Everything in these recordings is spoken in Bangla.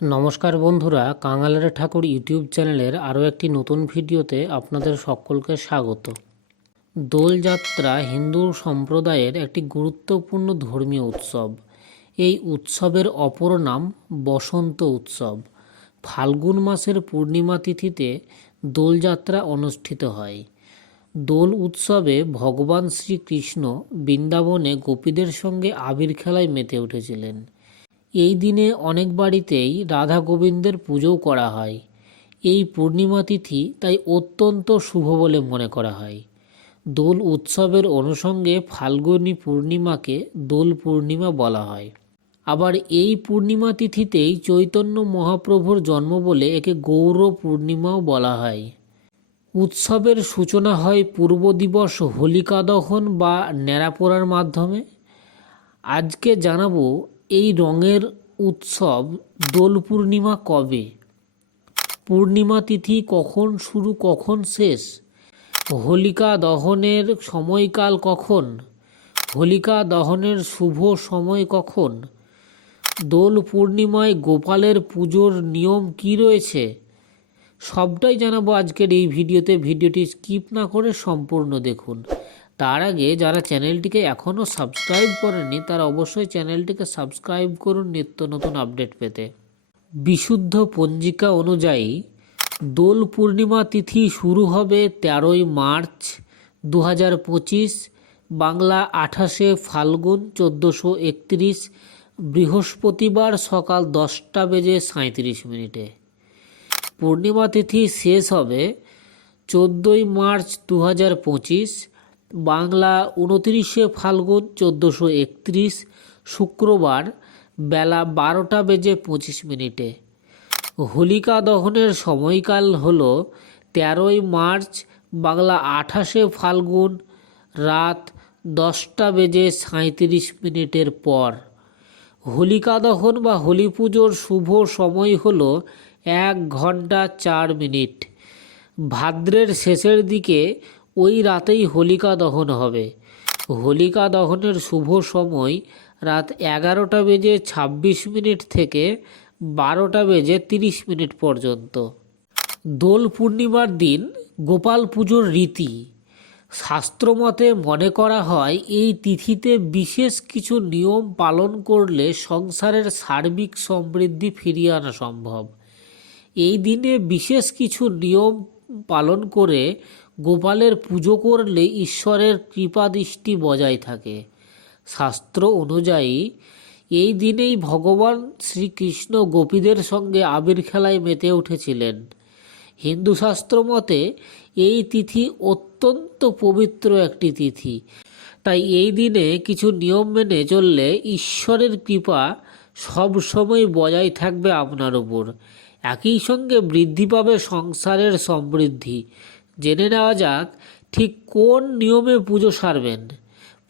নমস্কার বন্ধুরা, কাঙালের ঠাকুর ইউটিউব চ্যানেলের আরও একটি নতুন ভিডিওতে আপনাদের সকলকে স্বাগত। দোলযাত্রা হিন্দু সম্প্রদায়ের একটি গুরুত্বপূর্ণ ধর্মীয় উৎসব। এই উৎসবের অপর নাম বসন্ত উৎসব। ফাল্গুন মাসের পূর্ণিমা তিথিতে দোলযাত্রা অনুষ্ঠিত হয়। দোল উৎসবে ভগবান শ্রীকৃষ্ণ বৃন্দাবনে গোপীদের সঙ্গে আবির খেলায় মেতে উঠেছিলেন। এই দিনে অনেক বাড়িতেই রাধা গোবিন্দের পুজোও করা হয়। এই পূর্ণিমা তিথি তাই অত্যন্ত শুভ বলে মনে করা হয়। দোল উৎসবের অনুষঙ্গে ফাল্গুনী পূর্ণিমাকে দোল পূর্ণিমা বলা হয়। আবার এই পূর্ণিমা তিথিতেই চৈতন্য মহাপ্রভুর জন্ম বলে একে গৌর পূর্ণিমাও বলা হয়। উৎসবের সূচনা হয় পূর্ব দিবস হোলিকা দহন বা ন্যাড়াপোড়ার মাধ্যমে। আজকে জানাব এই রঙের উৎসব দোল পূর্ণিমা কবে? পূর্ণিমা তিথি কখন শুরু, কখন শেষ? হোলিকা দহনের সময়কাল কখন? হোলিকা দহনের শুভ সময় কখন? দোল পূর্ণিমায় গোপালের পুজোর নিয়ম কি রয়েছে? সবটাই জানাব আজকের এই ভিডিওতে। ভিডিওটি স্কিপ না করে সম্পূর্ণ দেখুন। তার আগে যারা চ্যানেলটিকে এখনও সাবস্ক্রাইব করেনি তারা অবশ্যই চ্যানেলটিকে সাবস্ক্রাইব করুন নিত্য নতুন আপডেট পেতে। বিশুদ্ধ পঞ্জিকা অনুযায়ী, দোল পূর্ণিমা তিথি শুরু হবে তেরোই মার্চ দু হাজার পঁচিশ, বাংলা আঠাশে ফাল্গুন চোদ্দোশো একত্রিশ, বৃহস্পতিবার সকাল দশটা বেজে সাঁত্রিশ মিনিটে। পূর্ণিমা তিথি শেষ হবে চোদ্দোই মার্চ দু হাজার পঁচিশ বাংলা উনতিরিশে ফাল্গুন চোদ্দোশো একত্রিশ শুক্রবার বেলা বারোটা বেজে পঁচিশ মিনিটে। হোলিকা দহনের সময়কাল হল তেরোই মার্চ বাংলা আঠাশে ফাল্গুন রাত দশটা বেজে সাঁত্রিশ মিনিটের পর। হোলিকা দহন বা হোলি পুজোর শুভ সময় হল এক ঘণ্টা চার মিনিট। ভাদ্রের শেষের দিকে ওই রাতেই হোলিকা দহন হবে। হোলিকা দহনের শুভ সময় রাত এগারোটা বেজে ছাব্বিশ মিনিট থেকে বারোটা বেজে তিরিশ মিনিট পর্যন্ত। দোল পূর্ণিমার দিন গোপাল পুজোর রীতি। শাস্ত্রমতে মনে করা হয়, এই তিথিতে বিশেষ কিছু নিয়ম পালন করলে সংসারের সার্বিক সমৃদ্ধি ফিরিয়ে আনা সম্ভব। এই দিনে বিশেষ কিছু নিয়ম পালন করে গোপালের পুজো করলে ঈশ্বরের কৃপাদৃষ্টি বজায় থাকে। শাস্ত্র অনুযায়ী, এই দিনেই ভগবান শ্রীকৃষ্ণ গোপীদের সঙ্গে আবির খেলায় মেতে উঠেছিলেন। হিন্দু শাস্ত্র মতে, এই তিথি অত্যন্ত পবিত্র একটি তিথি। তাই এই দিনে কিছু নিয়ম মেনে চললে ঈশ্বরের কৃপা সবসময় বজায় থাকবে আপনার ওপর একই সঙ্গে বৃদ্ধি পাবে সংসারের সমৃদ্ধি। জেনে নেওয়া যাক ঠিক কোন নিয়মে পুজো সারবেন।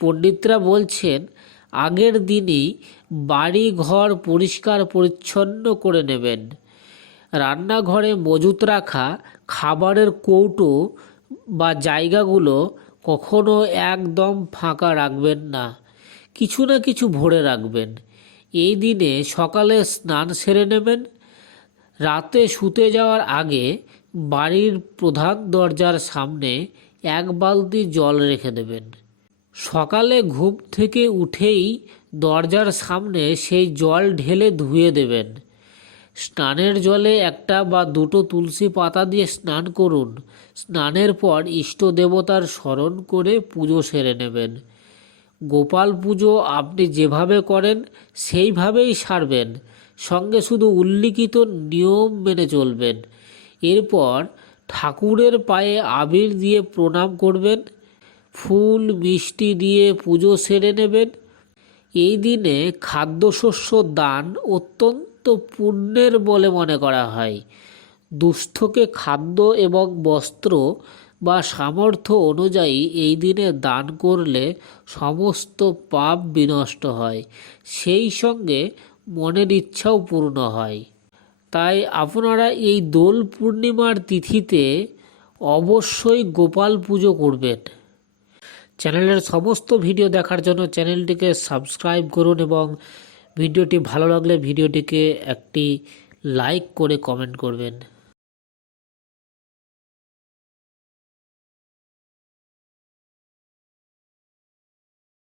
পণ্ডিতরা বলছেন, আগের দিনই বাড়ি ঘর পরিষ্কার পরিচ্ছন্ন করে নেবেন। রান্নাঘরে মজুত রাখা খাবারের কৌটো বা জায়গাগুলো কখনো একদম ফাঁকা রাখবেন না। কিছু না কিছু ভরে রাখবেন। এই দিনে সকালে স্নান সেরে নেবেন। রাতে শুতে যাওয়ার আগে বাড়ির প্রধান দরজার সামনে এক বালতি জল রেখে দেবেন। সকালে ঘুম থেকে উঠেই দরজার সামনে সেই জল ঢেলে ধুয়ে দেবেন। স্নানের জলে একটা বা দুটো তুলসী পাতা দিয়ে স্নান করুন। স্নানের পর ইষ্ট দেবতার স্মরণ করে পুজো সেরে নেবেন। গোপাল পুজো আপনি যেভাবে করেন, সেইভাবেই সারবেন। সঙ্গে শুধু উল্লিখিত নিয়ম মেনে চলবেন। এরপর ঠাকুরের পায়ে আবির দিয়ে প্রণাম করবেন, ফুল মিষ্টি দিয়ে পুজো সেরে নেবেন। এই দিনে খাদ্যশস্য দান অত্যন্ত পুণ্যের বলে মনে করা হয়। দুস্থকে খাদ্য এবং বস্ত্র বা সামর্থ্য অনুযায়ী এই দিনে দান করলে সমস্ত পাপ বিনষ্ট হয়। সেই সঙ্গে মনের ইচ্ছাও পূর্ণ হয়। তাই আপনারা এই দোল পূর্ণিমার তিথিতে অবশ্যই গোপাল পুজো করবেন। চ্যানেলের সমস্ত ভিডিও দেখার জন্য চ্যানেলটিকে সাবস্ক্রাইব করুন এবং ভিডিওটি ভালো লাগলে ভিডিওটিকে একটি লাইক করে কমেন্ট করবেন।